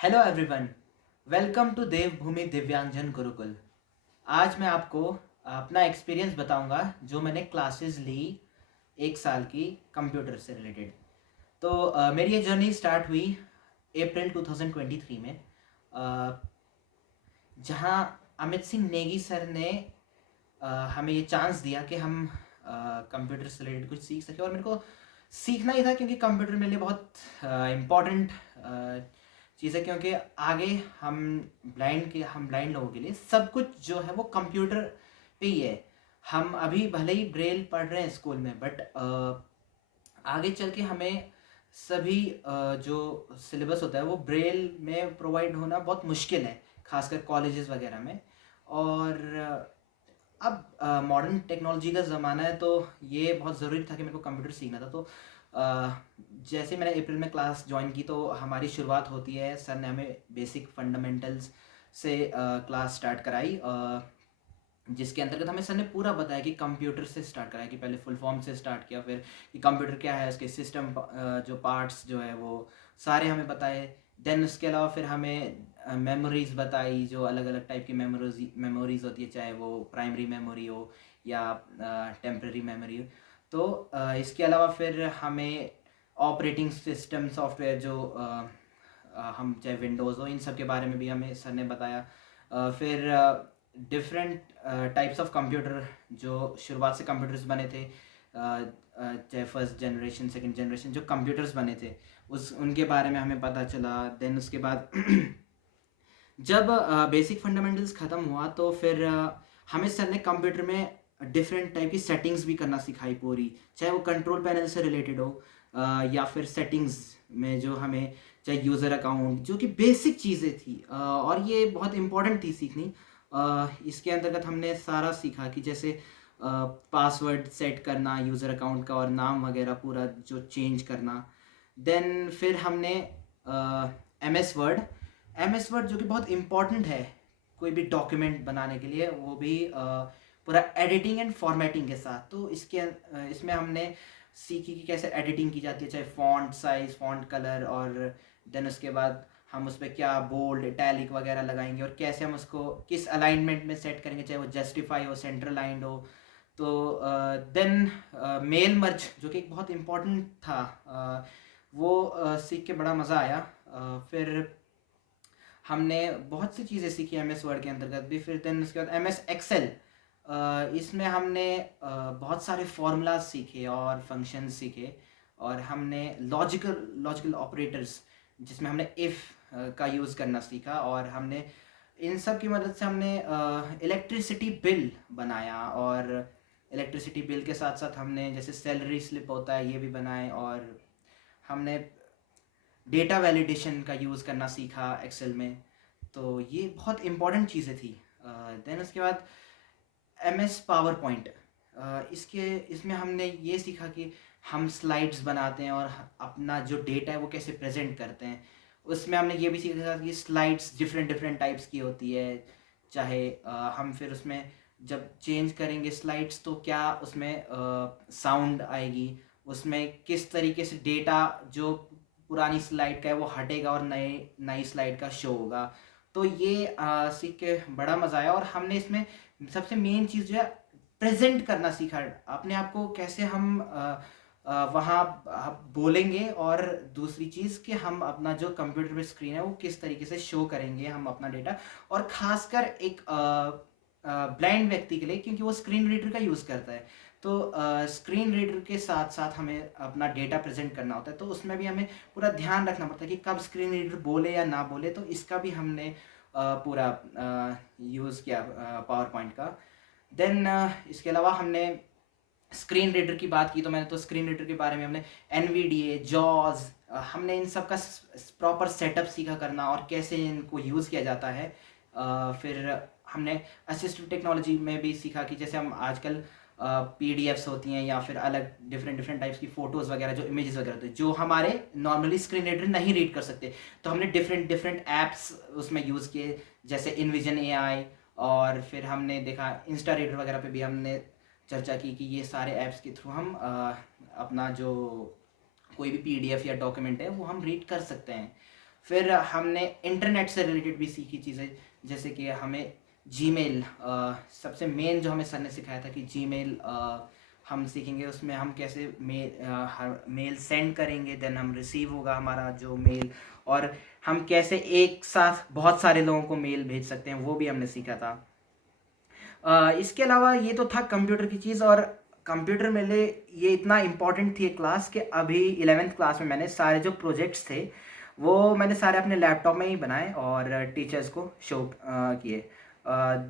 Hello everyone, welcome to देवभूमि दिव्यांजन गुरुकुल। आज मैं आपको अपना एक्सपीरियंस बताऊंगा जो मैंने क्लासेस ली 1 साल की कंप्यूटर से रिलेटेड। तो मेरी ये जर्नी स्टार्ट हुई अप्रैल 2023 में, जहां अमित सिंह नेगी सर ने हमें ये चांस दिया कि हम कंप्यूटर से रिलेटेड कुछ सीख सके। और मेरे को सीखना ही था क्योंकि कंप्यूटर मेरे लिए बहुत इम्पॉर्टेंट चीज़ है, क्योंकि आगे हम ब्लाइंड लोगों के लिए सब कुछ जो है वो कंप्यूटर पे ही है। हम अभी भले ही ब्रेल पढ़ रहे हैं स्कूल में, बट आगे चल के हमें सभी जो सिलेबस होता है वो ब्रेल में प्रोवाइड होना बहुत मुश्किल है, खासकर कॉलेजेस वगैरह में। और अब मॉडर्न टेक्नोलॉजी का ज़माना है, तो ये बहुत ज़रूरी था कि मेरे को कंप्यूटर सीखना था। तो अ, जैसे मैंने अप्रैल में क्लास ज्वाइन की तो हमारी शुरुआत होती है, सर ने हमें बेसिक फंडामेंटल्स से क्लास स्टार्ट कराई, जिसके अंतर्गत हमें सर ने पूरा बताया कि कंप्यूटर से स्टार्ट कराया, कि पहले फुल फॉर्म से स्टार्ट किया, फिर कि कंप्यूटर क्या है, उसके सिस्टम जो पार्ट्स जो है वो सारे हमें बताए। देन उसके अलावा फिर हमें मेमोरीज बताई, जो अलग अलग टाइप की मेमोरीज होती है, चाहे वो प्राइमरी मेमोरी हो या टेम्पररी मेमोरी हो। तो इसके अलावा फिर हमें ऑपरेटिंग सिस्टम सॉफ्टवेयर जो हम चाहे विंडोज़ हो, इन सब के बारे में भी हमें सर ने बताया। फिर डिफरेंट टाइप्स ऑफ कंप्यूटर जो शुरुआत से कंप्यूटर्स बने थे, चाहे फर्स्ट जनरेशन सेकंड जनरेशन जो कंप्यूटर्स बने थे, उस उनके बारे में हमें पता चला। देन उसके बाद जब बेसिक फंडामेंटल्स ख़त्म हुआ तो फिर हमें सर ने कंप्यूटर में डिफरेंट टाइप की सेटिंग्स भी करना सिखाई पूरी, चाहे वो कंट्रोल पैनल से रिलेटेड हो या फिर सेटिंग्स में जो हमें, चाहे यूज़र अकाउंट, जो कि बेसिक चीज़ें थी, और ये बहुत इम्पोर्टेंट थी सीखनी। इसके अंतर्गत हमने सारा सीखा कि जैसे पासवर्ड सेट करना यूज़र अकाउंट का और नाम वगैरह पूरा जो चेंज करना। देन फिर हमने एम एस वर्ड जो कि बहुत इम्पॉर्टेंट है कोई भी डॉक्यूमेंट बनाने के लिए, वो भी पूरा एडिटिंग एंड फॉर्मेटिंग के साथ। तो इसमें हमने सीखी कि कैसे एडिटिंग की जाती है, चाहे फॉन्ट साइज, फॉन्ट कलर, और देन उसके बाद हम उस पर क्या बोल्ड, इटैलिक वगैरह लगाएंगे, और कैसे हम उसको किस अलाइनमेंट में सेट करेंगे, चाहे वो जस्टिफाई हो, सेंटर अलाइंड हो। तो देन मेल मर्ज जो कि एक बहुत इम्पोर्टेंट था, वो सीख के बड़ा मज़ा आया। फिर हमने बहुत सी चीज़ें सीखी एम एस वर्ड के अंतर्गत भी। फिर देन उसके बाद एम एस एक्सेल, इसमें हमने बहुत सारे फार्मूलाज सीखे और फंक्शंस सीखे, और हमने लॉजिकल ऑपरेटर्स जिसमें हमने इफ़ का यूज़ करना सीखा। और हमने इन सब की मदद से हमने इलेक्ट्रिसिटी बिल बनाया, और इलेक्ट्रिसिटी बिल के साथ साथ हमने जैसे सैलरी स्लिप होता है ये भी बनाए, और हमने डेटा वैलिडेशन का यूज़ करना सीखा एक्सेल में। तो ये बहुत इंपॉर्टेंट चीज़ें थी। देन उसके बाद एम एस पावर पॉइंट, इसमें हमने ये सीखा कि हम स्लाइड्स बनाते हैं और अपना जो डेटा है वो कैसे प्रेजेंट करते हैं। उसमें हमने ये भी सीखा कि स्लाइड्स डिफरेंट डिफरेंट टाइप्स की होती है, चाहे हम फिर उसमें जब चेंज करेंगे स्लाइड्स तो क्या उसमें साउंड आएगी, उसमें किस तरीके से डेटा जो पुरानी स्लाइड का है वो हटेगा और नए नई स्लाइड का शो होगा। तो ये सीख के बड़ा मज़ा आया। और हमने इसमें सबसे मेन चीज़ जो है प्रेजेंट करना सीखा, अपने आप को कैसे हम वहाँ बोलेंगे, और दूसरी चीज़ कि हम अपना जो कंप्यूटर पे स्क्रीन है वो किस तरीके से शो करेंगे हम अपना डेटा। और ख़ासकर एक ब्लाइंड व्यक्ति के लिए, क्योंकि वो स्क्रीन रीडर का यूज़ करता है, तो स्क्रीन रीडर के साथ साथ हमें अपना डेटा प्रेजेंट करना होता है, तो उसमें भी हमें पूरा ध्यान रखना पड़ता है कि कब स्क्रीन रीडर बोले या ना बोले। तो इसका भी हमने पूरा यूज़ किया पावर पॉइंट का। देन इसके अलावा हमने स्क्रीन रीडर की बात की, तो मैंने तो स्क्रीन रीडर के बारे में हमने एनवीडीए, जॉज, हमने इन सब का प्रॉपर सेटअप सीखा करना और कैसे इनको यूज़ किया जाता है। फिर हमने असिस्टिव टेक्नोलॉजी में भी सीखा कि जैसे हम आजकल पीडीएफ्स होती हैं या फिर अलग डिफरेंट डिफरेंट टाइप्स की फ़ोटोज़ वगैरह, जो इमेजेस वगैरह होती है जो हमारे नॉर्मली स्क्रीन रीडर नहीं रीड कर सकते, तो हमने डिफरेंट डिफरेंट ऐप्स उसमें यूज़ किए, जैसे इनविजन एआई। और फिर हमने देखा इंस्टा रीडर वगैरह पे भी हमने चर्चा की कि ये सारे ऐप्स के थ्रू हम अपना जो कोई भी पीडीएफ या डॉक्यूमेंट है वो हम रीड कर सकते हैं। फिर हमने इंटरनेट से रिलेटेड भी सीखी चीज़ें, जैसे कि हमें जीमेल, सबसे मेन जो हमें सर ने सिखाया था कि जीमेल हम सीखेंगे, उसमें हम कैसे मेल सेंड करेंगे, देन हम रिसीव होगा हमारा जो मेल, और हम कैसे एक साथ बहुत सारे लोगों को मेल भेज सकते हैं, वो भी हमने सीखा था। इसके अलावा ये तो था कंप्यूटर की चीज़, और कंप्यूटर मेरे लिए ये इतना इम्पोर्टेंट थी ये क्लास कि अभी 11th क्लास में मैंने सारे जो प्रोजेक्ट्स थे वो मैंने सारे अपने लैपटॉप में ही बनाए और टीचर्स को शो किए।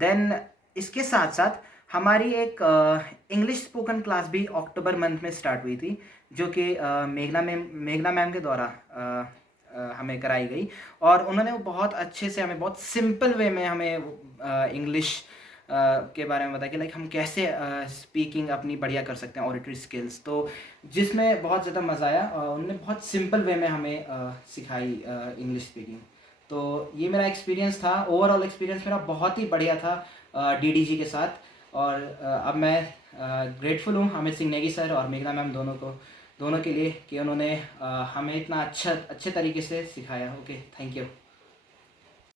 देन इसके साथ साथ हमारी एक इंग्लिश स्पोकन क्लास भी अक्टूबर मंथ में स्टार्ट हुई थी, जो कि मेघना मैम के द्वारा हमें कराई गई, और उन्होंने वो बहुत अच्छे से हमें बहुत सिंपल वे में हमें इंग्लिश के बारे में बताया कि लाइक हम कैसे स्पीकिंग अपनी बढ़िया कर सकते हैं, ऑडिटरी स्किल्स, तो जिसमें बहुत ज़्यादा मज़ा आया। उन्होंने बहुत सिंपल वे में हमें सिखाई इंग्लिश स्पीकिंग। तो ये मेरा एक्सपीरियंस था, ओवरऑल एक्सपीरियंस मेरा बहुत ही बढ़िया था डीडीजी के साथ। और अब मैं ग्रेटफुल हूँ अमित सिंह नेगी सर और मेघना मैम दोनों के लिए कि उन्होंने हमें इतना अच्छे तरीके से सिखाया। Okay, thank you.